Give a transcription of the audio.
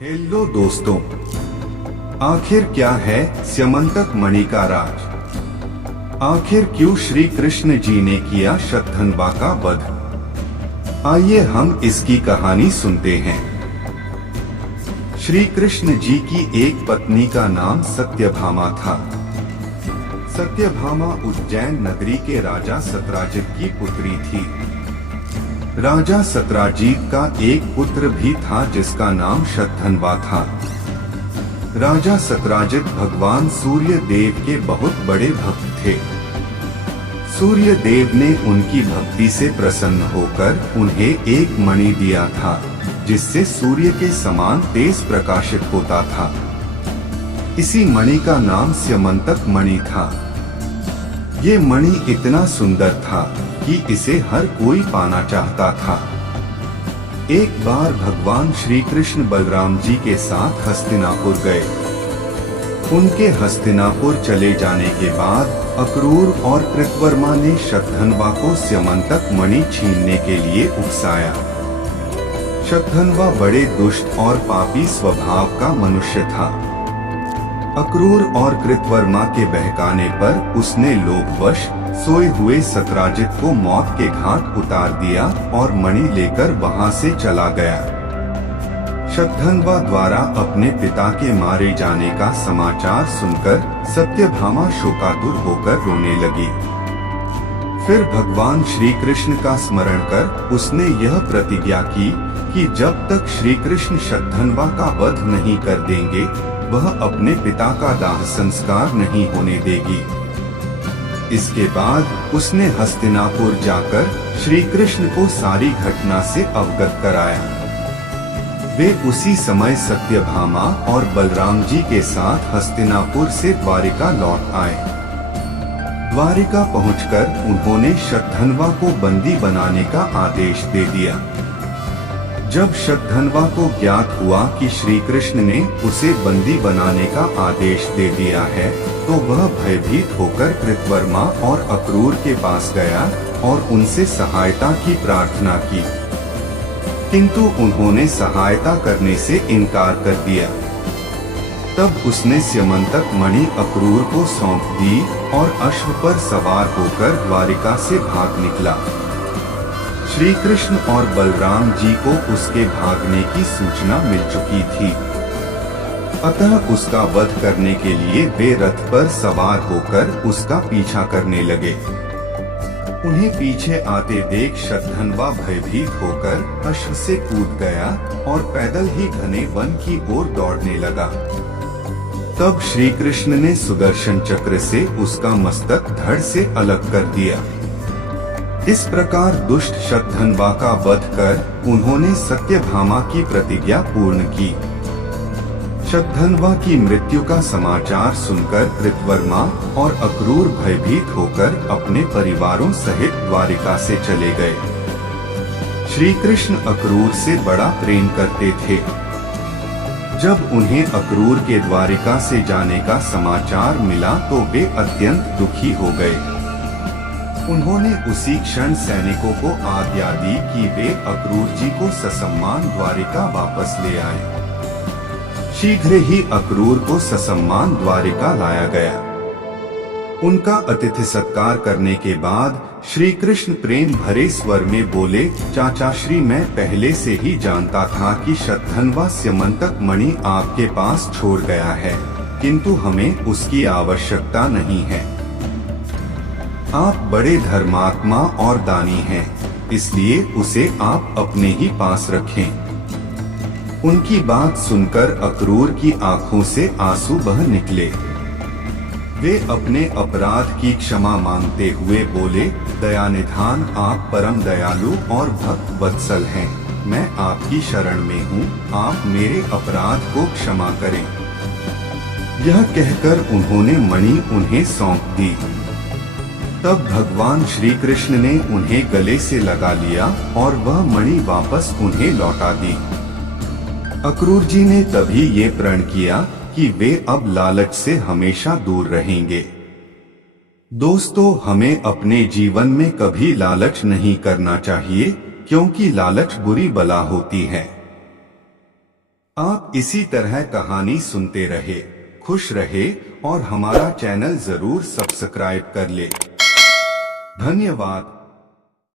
Hello दोस्तों, आखिर क्या है स्यमंतक मणि का राज? आखिर क्यों श्री कृष्ण जी ने किया शतधन्वा का वध? आइए हम इसकी कहानी सुनते हैं। श्री कृष्ण जी की एक पत्नी का नाम सत्यभामा था। सत्यभामा उज्जैन नगरी के राजा सत्राजित की पुत्री थी। राजा सत्राजित का एक पुत्र भी था जिसका नाम शतधन्वा था। राजा सत्राजित भगवान सूर्य देव के बहुत बड़े भक्त थे। सूर्य देव ने उनकी भक्ति से प्रसन्न होकर उन्हें एक मणि दिया था जिससे सूर्य के समान तेज प्रकाशित होता था। इसी मणि का नाम स्यमंतक मणि था। ये मणि इतना सुंदर था कि इसे हर कोई पाना चाहता था। एक बार भगवान श्री कृष्ण बलराम जी के साथ हस्तिनापुर गए। उनके हस्तिनापुर चले जाने के बाद अक्रूर और कृतवर्मा ने शतधन्वा को स्यमंतक मणि छीनने के लिए उकसाया। शतधन्वा बड़े दुष्ट और पापी स्वभाव का मनुष्य था। अक्रूर और कृतवर्मा के बहकाने पर उसने लोभवश सोए हुए सत्राजित को मौत के घाट उतार दिया और मणि लेकर वहां से चला गया। शतधन्वा द्वारा अपने पिता के मारे जाने का समाचार सुनकर सत्यभामा शोकातुर होकर रोने लगी। फिर भगवान श्री कृष्ण का स्मरण कर उसने यह प्रतिज्ञा की कि जब तक श्री कृष्ण शतधन्वा का वध नहीं कर देंगे वह अपने पिता का दाह संस्कार नहीं होने देगी। इसके बाद उसने हस्तिनापुर जाकर श्री कृष्ण को सारी घटना से अवगत कराया। वे उसी समय सत्यभामा और बलराम जी के साथ हस्तिनापुर से द्वारिका लौट आए। द्वारिका पहुंचकर उन्होंने शतधन्वा को बंदी बनाने का आदेश दे दिया। जब शतधन्वा को ज्ञात हुआ कि श्री कृष्ण ने उसे बंदी बनाने का आदेश दे दिया है तो वह भयभीत होकर कृतवर्मा और अक्रूर के पास गया और उनसे सहायता की प्रार्थना की, किंतु उन्होंने सहायता करने से इनकार कर दिया। तब उसने स्यमंतक मणि अक्रूर को सौंप दी और अश्व पर सवार होकर द्वारिका से भाग निकला। श्री कृष्ण और बलराम जी को उसके भागने की सूचना मिल चुकी थी, अतः उसका वध करने के लिए वे रथ पर सवार होकर उसका पीछा करने लगे। उन्हें पीछे आते देख शतधन्वा भयभीत होकर अश्व से कूद गया और पैदल ही घने वन की ओर दौड़ने लगा। तब श्री कृष्ण ने सुदर्शन चक्र से उसका मस्तक धड़ से अलग कर दिया। इस प्रकार दुष्ट शतधन्वा का वध कर उन्होंने सत्यभामा की प्रतिज्ञा पूर्ण की। शतधन्वा की मृत्यु का समाचार सुनकर कृतवर्मा और अक्रूर भयभीत होकर अपने परिवारों सहित द्वारिका से चले गए। श्री कृष्ण अक्रूर से बड़ा प्रेम करते थे। जब उन्हें अक्रूर के द्वारिका से जाने का समाचार मिला तो वे अत्यंत दुखी हो गए। उन्होंने उसी क्षण सैनिकों को आज्ञा दी कि वे अक्रूर जी को ससम्मान द्वारिका वापस ले आए। शीघ्र ही अक्रूर को ससम्मान द्वारिका लाया गया। उनका अतिथि सत्कार करने के बाद श्री कृष्ण प्रेम भरे स्वर में बोले, चाचा श्री, मैं पहले से ही जानता था कि शतधन्वा स्यमंतक मणि आपके पास छोड़ गया है, किंतु हमें उसकी आवश्यकता नहीं है। आप बड़े धर्मात्मा और दानी हैं, इसलिए उसे आप अपने ही पास रखें। उनकी बात सुनकर अक्रूर की आंखों से आंसू बह निकले। वे अपने अपराध की क्षमा मांगते हुए बोले, दयानिधान, आप परम दयालु और भक्त वत्सल हैं। मैं आपकी शरण में हूँ, आप मेरे अपराध को क्षमा करें। यह कहकर उन्होंने मणि उन्हें सौंप दी। तब भगवान श्री कृष्ण ने उन्हें गले से लगा लिया और वह मणि वापस उन्हें लौटा दी। अक्रूर जी ने तभी ये प्रण किया कि वे अब लालच से हमेशा दूर रहेंगे। दोस्तों, हमें अपने जीवन में कभी लालच नहीं करना चाहिए, क्योंकि लालच बुरी बला होती है। आप इसी तरह कहानी सुनते रहे, खुश रहे और हमारा चैनल जरूर सब्सक्राइब कर ले। धन्यवाद।